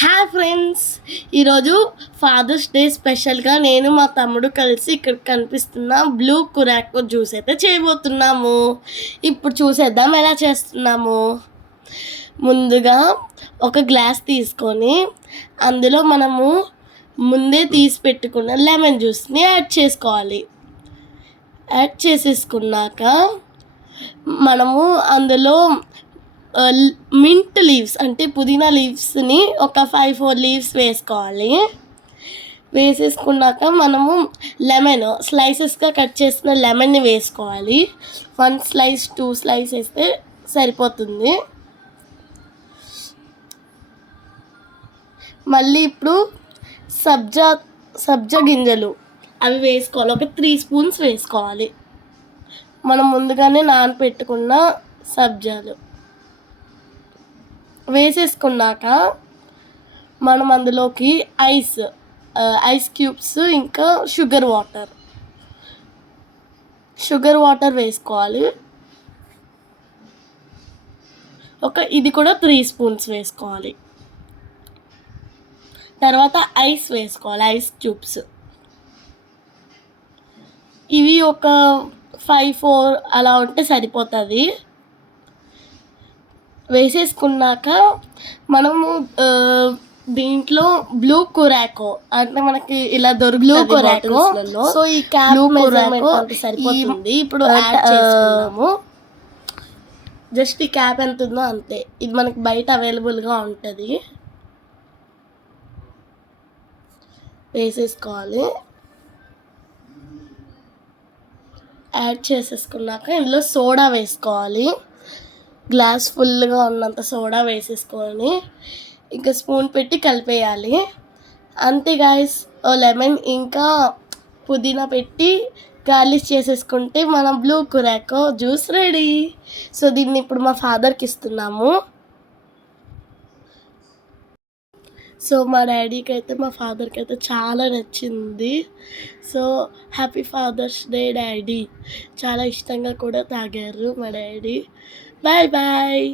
Hi friends, ఈరోజు fathers day స్పెషల్గా నేను మా తమ్ముడు కలిసి ఇక్కడ కనిపిస్తున్న బ్లూ కురాకో జ్యూస్ అయితే చేయబోతున్నాము. ఇప్పుడు చూసేద్దాం ఎలా చేస్తున్నాము. ముందుగా ఒక గ్లాస్ తీసుకొని అందులో మనము ముందే తీసి పెట్టుకున్న లెమన్ జ్యూస్ని యాడ్ చేసుకోవాలి. యాడ్ చేసేసుకున్నాక మనము అందులో మింట్ లీవ్స్ అంటే పుదీనా లీవ్స్ని ఒక 5-4 లీవ్స్ వేసుకోవాలి. వేసేసుకున్నాక మనము లెమన్ స్లైసెస్గా కట్ చేసిన లెమన్ని వేసుకోవాలి. 1 స్లైస్ 2 స్లైస్ వేస్తే సరిపోతుంది. మళ్ళీ ఇప్పుడు సబ్జా గింజలు అవి వేసుకోవాలి. ఒక 3 స్పూన్స్ వేసుకోవాలి. మనం ముందుగానే నానపెట్టుకున్న సబ్జాలు వేసేసుకున్నాక మనం అందులోకి ఐస్ క్యూబ్స్ ఇంకా షుగర్ వాటర్ వేసుకోవాలి. ఇది కూడా 3 స్పూన్స్ వేసుకోవాలి. తర్వాత ఐస్ వేసుకోవాలి, ఐస్ క్యూబ్స్. ఇవి ఒక 5-4 అలా ఉంటే సరిపోతుంది. వేసేసుకున్నాక మనము దీంట్లో బ్లూ కురాకో అంటే మనకి ఇలా దొరుకుతుంది కురాకో. సో ఈ క్యాప్ కురాకో సరిపోతుంది. ఇప్పుడు యాడ్ చేసుకున్నాము. జస్ట్ ఈ క్యాప్ ఎంత ఉందో అంతే. ఇది మనకి బయట అవైలబుల్గా ఉంటుంది. వేసేసుకోవాలి. యాడ్ చేసేసుకున్నాక ఇందులో సోడా వేసుకోవాలి. గ్లాస్ ఫుల్గా ఉన్నంత సోడా వేసేసుకొని ఇంకా స్పూన్ పెట్టి కలిపేయాలి. అంతే గాయస్, లెమన్ ఇంకా పుదీనా పెట్టి గార్లిష్ చేసేసుకుంటే మన బ్లూ కురాకో జ్యూస్ రెడీ. సో దీన్ని ఇప్పుడు మా ఫాదర్కి ఇస్తున్నాము. సో మా డాడీకి అయితే మా ఫాదర్కి అయితే చాలా నచ్చింది. So happy Father's Day daddy. చాలా ఇష్టంగా కూడా తాగారు మా డాడీ. Bye bye.